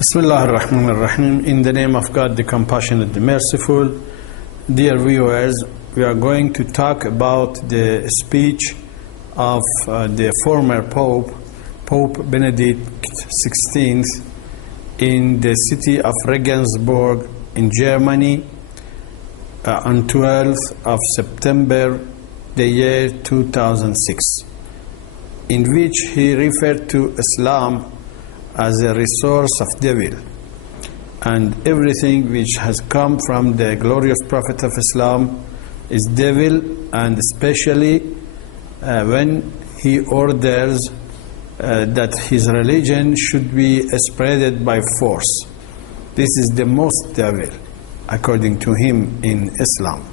Bismillah ar-Rahman ar-Rahim. In the name of God, the Compassionate, the Merciful. Dear viewers, we are going to talk about the speech of the former Pope, Pope Benedict XVI, in the city of Regensburg in Germany on 12th of September, the year 2006, in which he referred to Islam as a resource of devil, and everything which has come from the glorious Prophet of Islam is devil, and especially when he orders that his religion should be spreaded by force. This is the most devil, according to him, in Islam.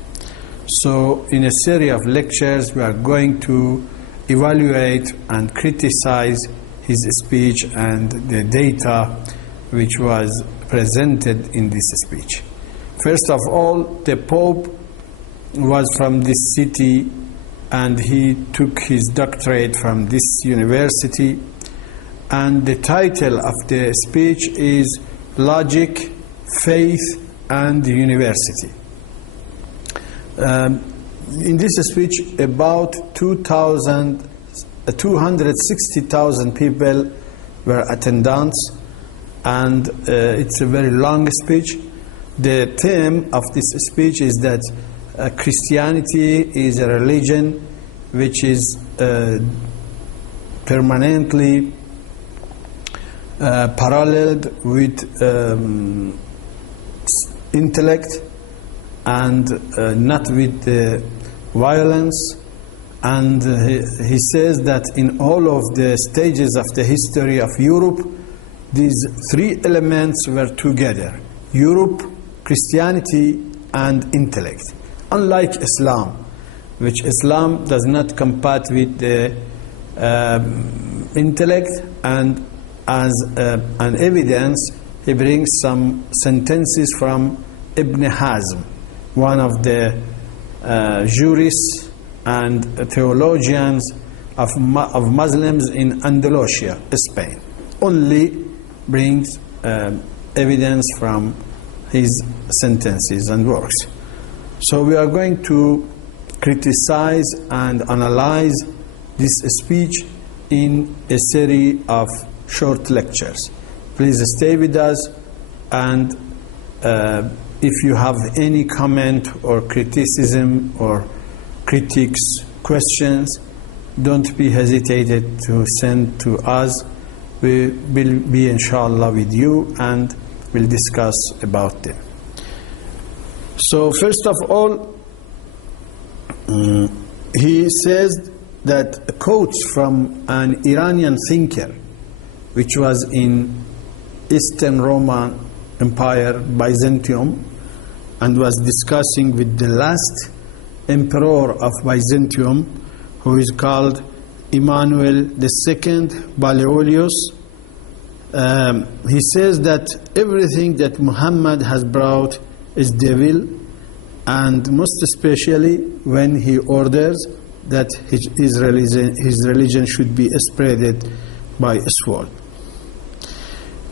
So in a series of lectures we are going to evaluate and criticize his speech and the data which was presented in this speech. First of all, the Pope was from this city and he took his doctorate from this university, and the title of the speech is Logic, Faith and University. In this speech, about 260,000 people were attendants, and it's a very long speech. The theme of this speech is that Christianity is a religion which is permanently paralleled with intellect and not with violence. And he says that in all of the stages of the history of Europe, these three elements were together: Europe, Christianity, and intellect. Unlike Islam, which Islam does not compete with the intellect, and as an evidence, he brings some sentences from Ibn Hazm, one of the jurists and theologians of Muslims in Andalusia, Spain. Only brings evidence from his sentences and works. So we are going to criticize and analyze this speech in a series of short lectures. Please stay with us, and if you have any comment or criticism or critiques, questions, don't be hesitated to send to us. We will be inshallah with you and we'll discuss about them. So first of all, he says that quotes from an Iranian thinker which was in Eastern Roman Empire, Byzantium, and was discussing with the last emperor of Byzantium, who is called Emmanuel II Baliolius. He says that everything that Muhammad has brought is devil, and most especially when he orders that his religion should be spreaded by sword.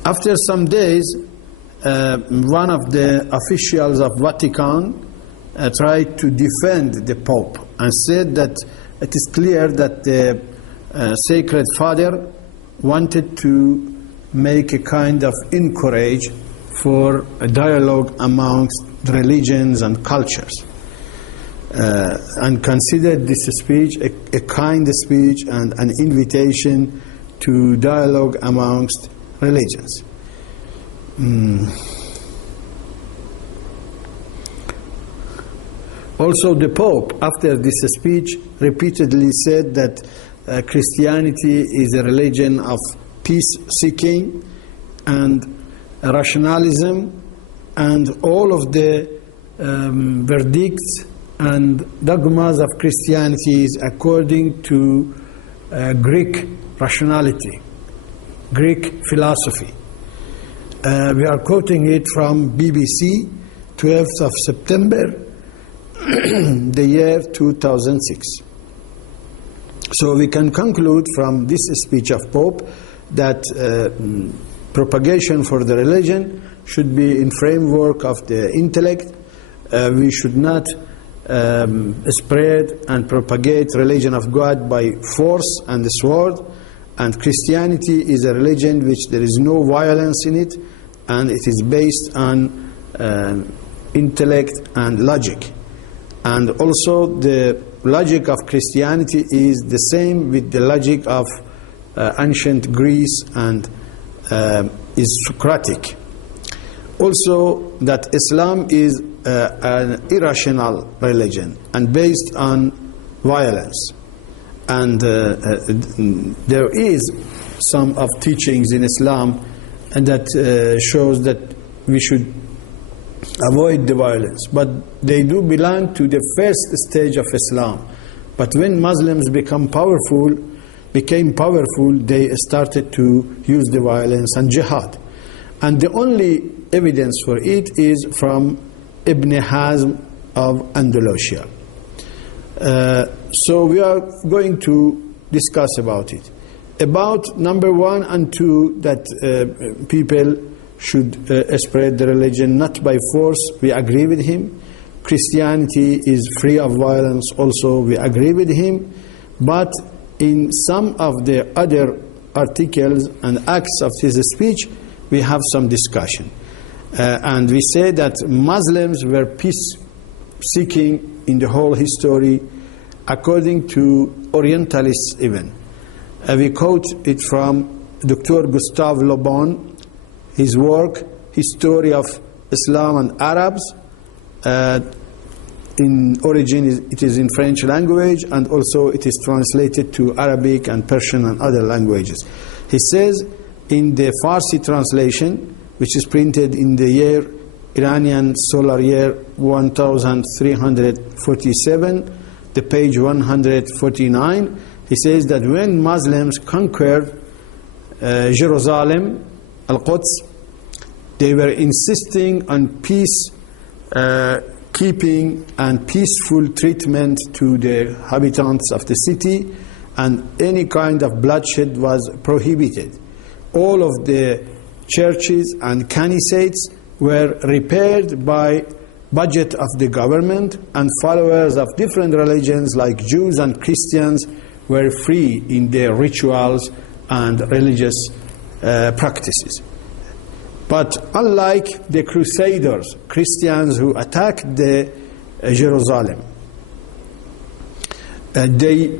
After some days, one of the officials of Vatican tried to defend the Pope and said that it is clear that the Sacred Father wanted to make a kind of encourage for a dialogue amongst religions and cultures, and considered this speech a kind speech and an invitation to dialogue amongst religions. Also, the Pope, after this speech, repeatedly said that Christianity is a religion of peace-seeking and rationalism, and all of the verdicts and dogmas of Christianity is according to Greek rationality, Greek philosophy. We are quoting it from BBC, 12th of September, the year 2006. So we can conclude from this speech of Pope that propagation for the religion should be in framework of the intellect. We should not spread and propagate religion of God by force and the sword. And Christianity is a religion which there is no violence in it, and it is based on intellect and logic. And also the logic of Christianity is the same with the logic of ancient Greece and is Socratic. Also that Islam is an irrational religion and based on violence. And there is some of teachings in Islam and that shows that we should avoid the violence, but they do belong to the first stage of Islam. But when Muslims became powerful, they started to use the violence and jihad. And the only evidence for it is from Ibn Hazm of Andalusia. So we are going to discuss about it. About number 1 and 2, that people should spread the religion not by force, we agree with him. Christianity is free of violence, also we agree with him. But in some of the other articles and acts of his speech, we have some discussion. And we say that Muslims were peace-seeking in the whole history, according to Orientalists even. We quote it from Dr. Gustave Le Bon, his work, History of Islam and Arabs. In origin, it is in French language, and also it is translated to Arabic and Persian and other languages. He says in the Farsi translation, which is printed in the year Iranian solar year 1347, the page 149, he says that when Muslims conquered Jerusalem, Al-Quds, they were insisting on peace keeping and peaceful treatment to the inhabitants of the city, and any kind of bloodshed was prohibited. All of the churches and canisates were repaired by budget of the government, and followers of different religions like Jews and Christians were free in their rituals and religious practices. But unlike the Crusaders, Christians who attacked Jerusalem, they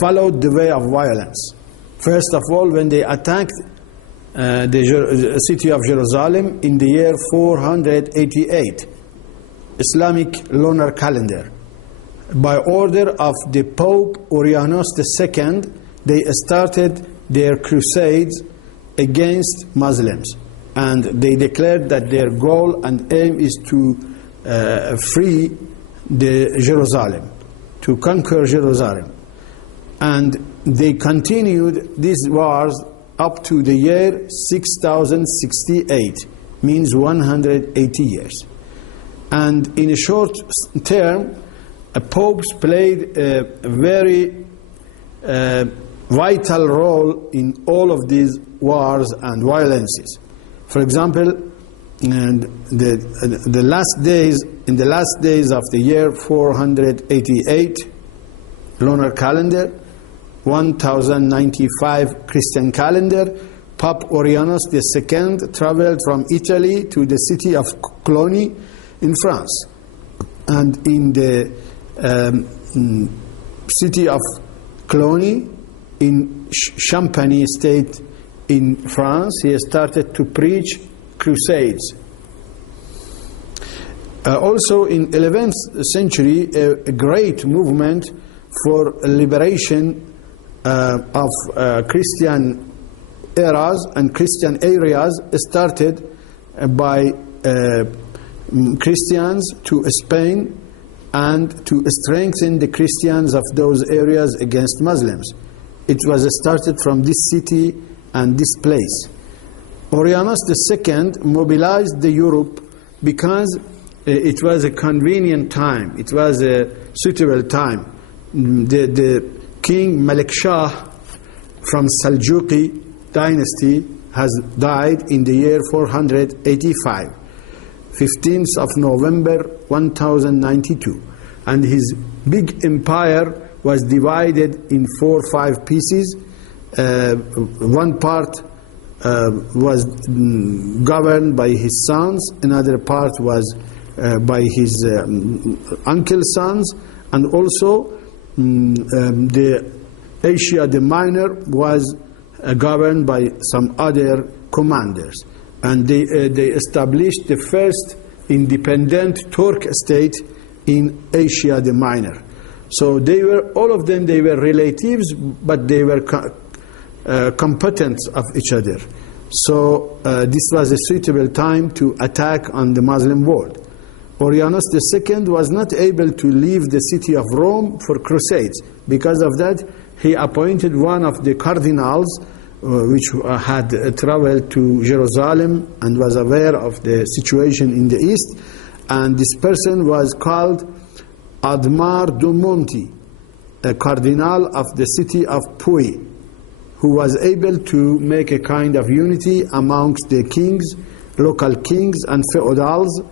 followed the way of violence. First of all, when they attacked the city of Jerusalem in the year 488, Islamic lunar calendar, by order of the Pope Orianos II, they started their crusades against Muslims. And they declared that their goal and aim is to free Jerusalem, to conquer Jerusalem. And they continued these wars up to the year 6068, means 180 years. And in a short term, popes played a very vital role in all of these wars and violences. For example, in the last days of the year 488 lunar calendar, 1095 Christian calendar, Pope Orianos II traveled from Italy to the city of Cluny in France. And in the city of Cluny, in Champagne state in France, he started to preach crusades. Also in 11th century, a great movement for liberation of Christian eras and Christian areas started by Christians to Spain, and to strengthen the Christians of those areas against Muslims. It was started from this city and this place. Orianos II mobilized the Europe because it was a convenient time, it was a suitable time. The King Malik Shah from Seljuqi dynasty has died in the year 485, 15th of November 1092, and his big empire was divided in 4 or 5 pieces. One part was governed by his sons, another part was by his uncle's sons, and also the Asia the Minor was governed by some other commanders. And they established the first independent Turk state in Asia the Minor. So they were, all of them, they were relatives, but they were combatants of each other. So this was a suitable time to attack on the Muslim world. Orianus II was not able to leave the city of Rome for crusades. Because of that, he appointed one of the cardinals which had traveled to Jerusalem and was aware of the situation in the east, and this person was called Admar Dumonti, a cardinal of the city of Puy, who was able to make a kind of unity amongst the kings, local kings and feudals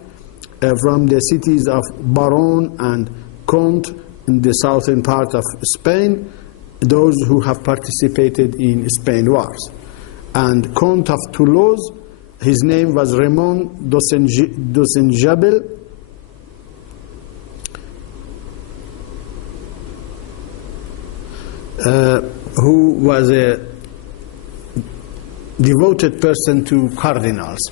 from the cities of Baron and Conte in the southern part of Spain, those who have participated in Spain wars. And Count of Toulouse, his name was Raymond d'Ossenjabel, who was a devoted person to cardinals.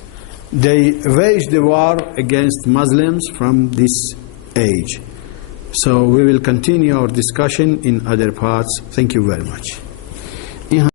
They waged the war against Muslims from this age. So we will continue our discussion in other parts. Thank you very much.